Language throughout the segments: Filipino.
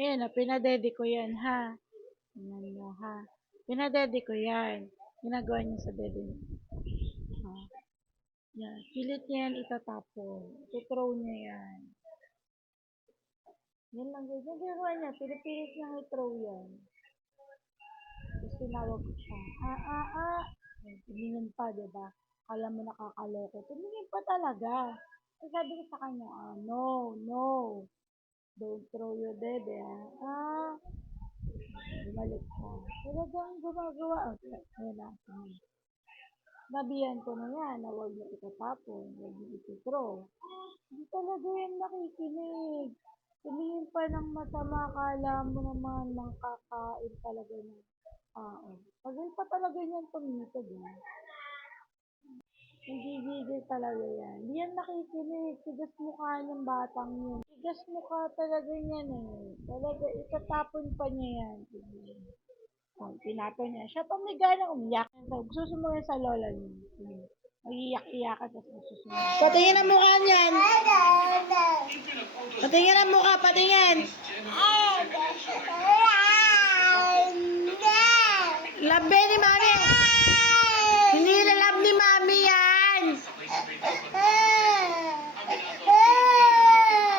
Ayan, pinadede ko yan, ha? Tingnan nyo, ha? Pinadede ko yan. Ginagawa niya sa dede niya. Yan. Pilit niya yan itatapon. Ito-throw niya yan. Yan lang guys. Yung ginagawa niya, pinipilit niya i-throw yan. Tapos tinawag ko siya. Tumingin pa, diba? Kala mo nakakaloko. Tumingin pa talaga. So, sabi ko sa kanya, no. Don't throw your dede, ha? Bumalik siya. Talagang gumagawa. Ayun na. Nabiyan ko na yan na huwag niyo itatapon, huwag niyo iti-throw. Hindi talaga yan nakikinig. Tumingin pa ng masama, kala mo naman makakain talaga ng tao. Tagal pa talaga yan tumitig. Nagigigil talaga yan. Hindi yan nakikinig. Tigas mukha ng batang yun. Tigas mukha talaga yan eh. Talaga, itatapon pa niya yan. Tinapon niya. Siya pa may ganang umiyak. Susumunod sa lola niya. Mag-iyak-iyakan tapos susunod. Patingin ang mukha niyan. Patingin ang mukha, patingin. Labi ni mami. Hindi na love ni mami yan.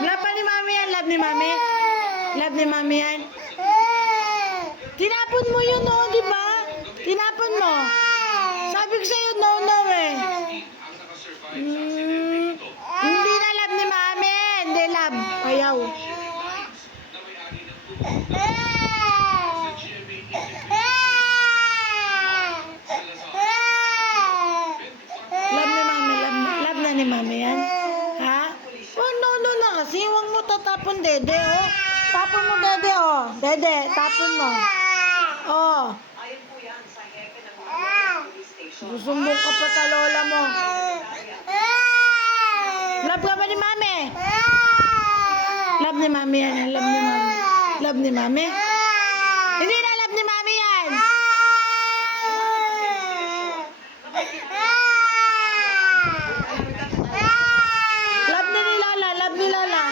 Love pa ni mami yan, love ni mami. Love ni mami yan. Tinapon mo yun, no, di ba? Tinapon mo. Sabi ko sa'yo, no eh. Hindi na love ni mami. Hindi love. Ayaw. Love ni mami. Love na ni mami yan. Ha? Oh, no na kasi. Huwag mo tatapon, dede, oh. Tapon mo, dede, oh. Dede, tapon mo. Oh. Susumbong ka pa sa lola mo. Love ka ba ni mami? Love ni mami yan. Love ni mami. Love ni mami? Hindi na love ni mami yan. Love na ni lola. Love ni lola.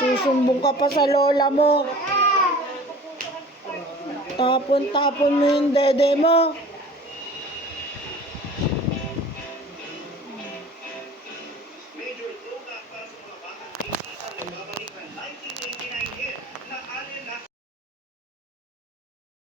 Susumbong ka pa sa lola mo. Tapon mo yung dede mo.